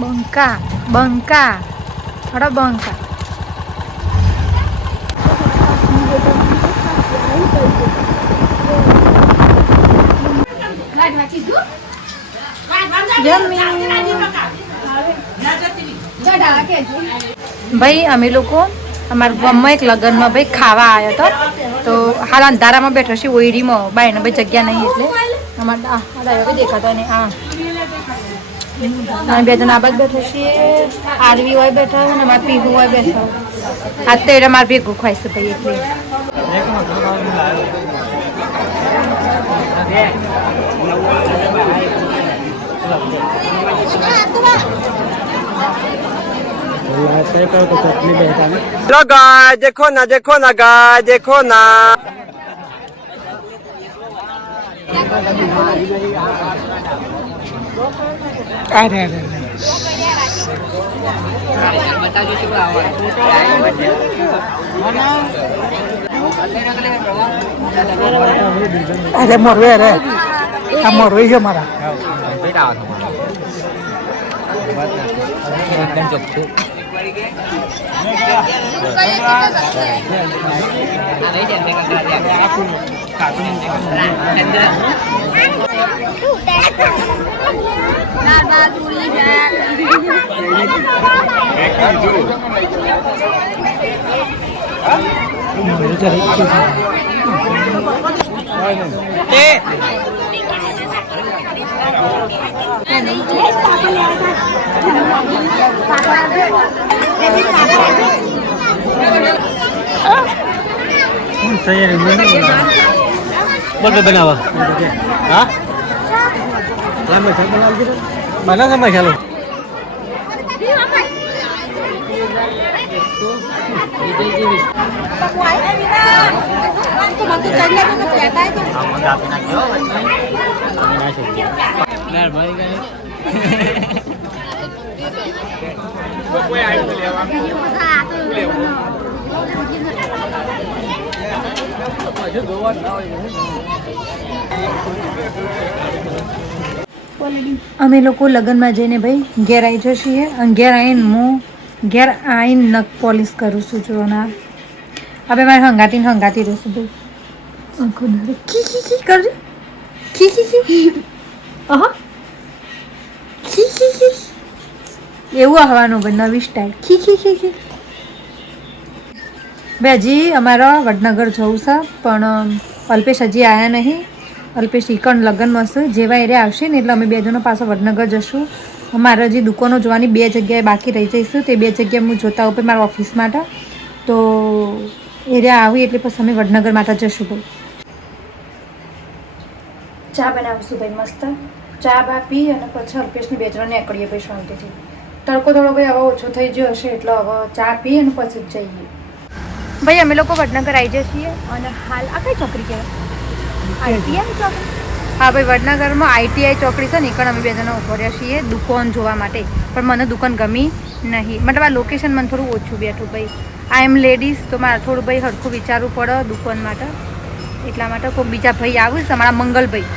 બંકા બંકા હડો બંકા ભાઈ અમે લોકો અમારા ગામમાં એક લગ્નમાં ભાઈ ખાવા આવ્યો હતો તો હાલ અંધારામાં બેઠો છે ઓઈડીમાં બાઈને ભાઈ જગ્યા નહીં એટલે અમારે દેખાતો ને હા બે જણ આ બાજુ બેઠો છીએ આરવી હોય બેઠા અને અમારે પીવું હોય બેઠા આજ તો એટલે મારે ભેગું ખાય છે ભાઈ એટલે गाय देखो ना गाय देखो ना अरे अरे मोरवे अरे हम मोरवे ही हमारा एकदम चुप बोल बनावा हाँ बना समझ चलो અમે લોકો લગ્નમાં જઈને ભાઈ ઘેર આવી જઈએ અને ઘેર આવીને હું ઘેર આવીને નખ પોલિશ કરું છું જો ના હવે મારે હંગાતી રહેશું ભાઈ આખો દર ખી ખી ખી કરજો ખી ખી ખી અહ ખી ખી ખી એવું આવવાનું ભાઈ નવી સ્ટાઇલ ખી ખી ખી ખી ભાઈ હજી અમારા વડનગર જવું છે પણ અલ્પેશ હજી આવ્યા નહીં અલ્પેશ ઈકણ લગ્નમાં છે જેવા એરિયા આવશે ને એટલે અમે બે જણો પાછો વડનગર જશું અમારે હજી દુકાનો જોવાની 2 જગ્યાએ બાકી રહી જઈશું તે 2 જગ્યાએ હું જોતા ઉપર મારા ઓફિસ માટે તો એરિયા આવી એટલે પછી અમે વડનગર માટે જશું ભાઈ ચા બનાવશું ભાઈ મસ્ત ચા બા પી અને પછી અલ્પેશને 2 જણને નીકળીએ ભાઈ શાંતિથી તડકો થોડો ભાઈ હવે ઓછો થઈ ગયો હશે એટલે હવે ચા પી અને પછી જ જઈએ ભાઈ અમે લોકો વડનગર આવી જઈએ છીએ અને હાલ આ કઈ ચોકડી કહેવાય આઈટીઆઈ ચોકડી હા ભાઈ વડનગરમાં આઈટીઆઈ ચોકડી છે ને એકણ અમે 2 જણા ઉભા રહ્યા છીએ દુકાન જોવા માટે પણ મને દુકાન ગમી નહીં મતલબ આ લોકેશન મને થોડું ઓછું બેઠું ભાઈ આઈ એમ લેડીઝ તો મારે થોડું ભાઈ હરખું વિચારવું પડે દુકાન માટે એટલા માટે કોઈ બીજા ભાઈ આવ્યું છે અમારા મંગલભાઈ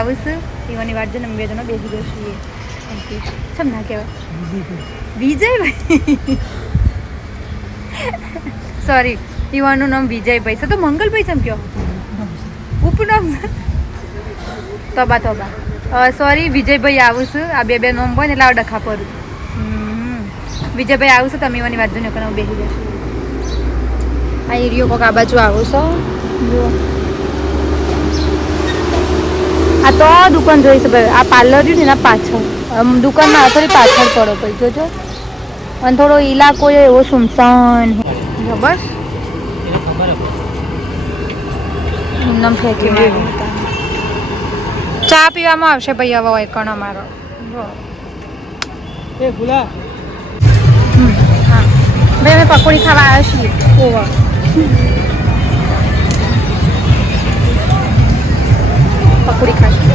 આવ્યું છે એવાની વાત જઈને અમે 2 જણા બેસી ગયા છીએ સમ ના કહેવાય વિજયભાઈ સોરી યુવાનું નામ વિજયભાઈ છે તો મંગલભાઈ ચમ કયો ઉપનામ તોબા સોરી વિજયભાઈ આવું છું આ બે નામ હોય ને એટલે આ ડખા પર વિજયભાઈ આવું છું તમે એવાની વાત જોઈને હું બેસી જશું આ એરિયો કોક આ બાજુ આવું છો જુઓ આ તો દુકાન જોઈશે ભાઈ આ પાર્લર રહ્યું ને એના પાછળ દુકાનમાં થોડી પાછળ પડો ભાઈ જોજો અને થોડો ઇલાકો એવો સુમસાન બરાબર નમ ફેંકી ચા પીવામાં આવશે ભાઈ હવે હોય કણ અમારો હા ભાઈ અમે પકોડી ખાવા આવ્યા છીએ ઓવા પકોડી ખાશું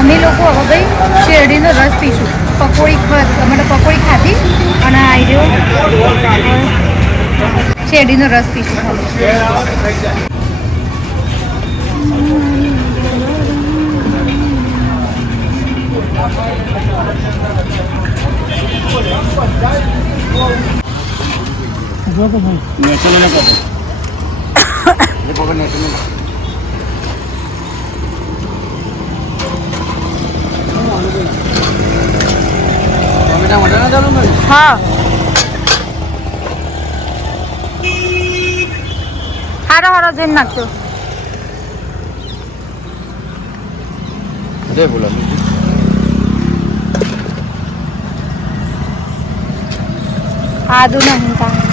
અમે લોકો હવે ભાઈ શેરડીનો રસ પીશું પકોડી પકોડી ખાધી અને આવી રહ્યો શેરડીનો રસ પીશું જો તો ભાઈ નેચરલ ને કહો એ પકડ નેચરલ ટમેટા મોટા ના ચાલુ કરી હા હારો હારો જઈને નાખજો અરે બોલો આદુ નહીં કાંઈ